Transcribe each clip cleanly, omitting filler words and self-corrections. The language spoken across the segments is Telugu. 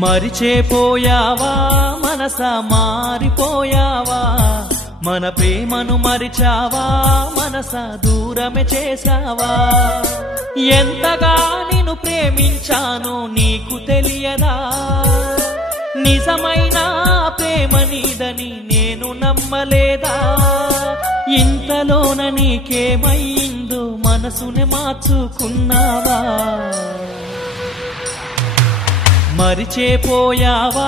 మరిచేపోయావా మనసా మారిపోయావా మన ప్రేమను మరిచావా మనసా దూరమే చేసావా ఎంతగా నిన్ను ప్రేమించానో నీకు తెలియదా నిజమైన ప్రేమ నీదని నేను నమ్మలేదా ఇంతలోన నీకేమైందో మనసునే మార్చుకున్నావా మరిచేపోయావా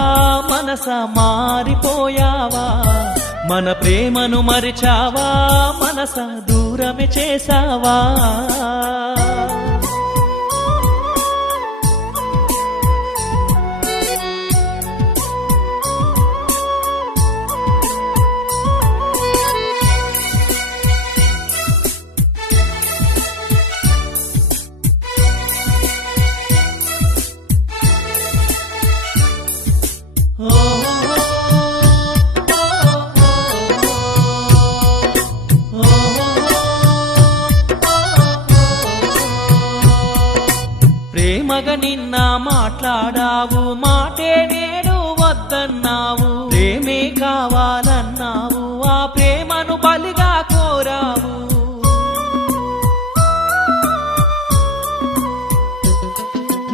మనసా మారిపోయావా మన ప్రేమను మరిచావా మనసా దూరమే చేసావా ప్రేమగా నిన్న మాట్లాడావు మాటే నేడు వద్దన్నావు ప్రేమే కావాలన్నావు ఆ ప్రేమను బలిగా కోరావు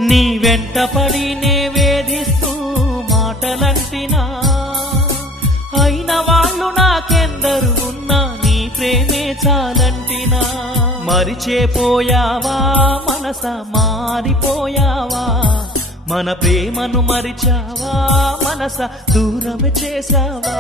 నీ వెంట పడి నే వేధిస్తూ మాటలంటినా అయిన వాళ్ళు నాకెందరు ఉన్నా నీ ప్రేమే చాలంటినా మరిచేపోయావా మనసా మారిపోయావా మన ప్రేమను మరిచావా మనసా దూరమే చేసావా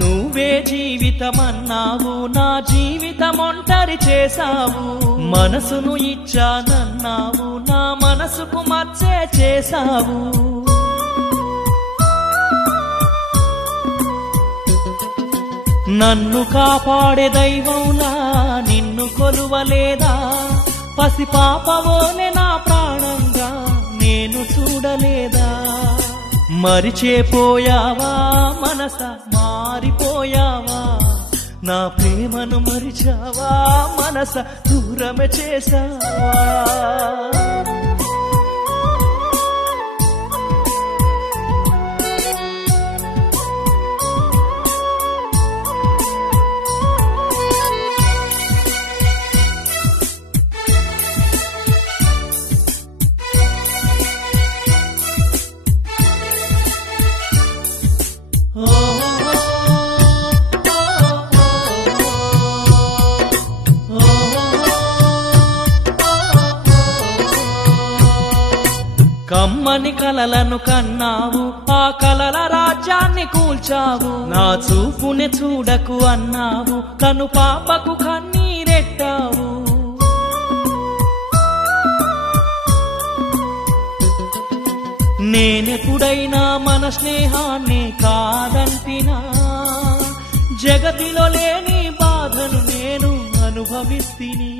నువ్వే జీవితమన్నావు నా జీవితం ఒంటరి చేసావు మనసును ఇచ్చానన్నావు నా మనసుకు మచ్చే చేసావు నన్ను కాపాడే దైవంలా నిన్ను కొలువలేదా పసిపాపవోలే నా ప్రాణంగా నేను చూడలేదా మరిచేపోయావా మనసా మారిపోయావా నా ప్రేమను మరిచావా మనసా దూరమే చేసావా కమ్మని కలలను కన్నావు ఆ కలల రాజ్యాన్ని కూల్చావు నా చూపునే చూడకు అన్నావు కను పాపకు కన్నీరెట్టావు నేనెప్పుడైనా మన స్నేహాన్ని కాదంటినా జగతిలో లేని బాధను నేను అనుభవిస్తిని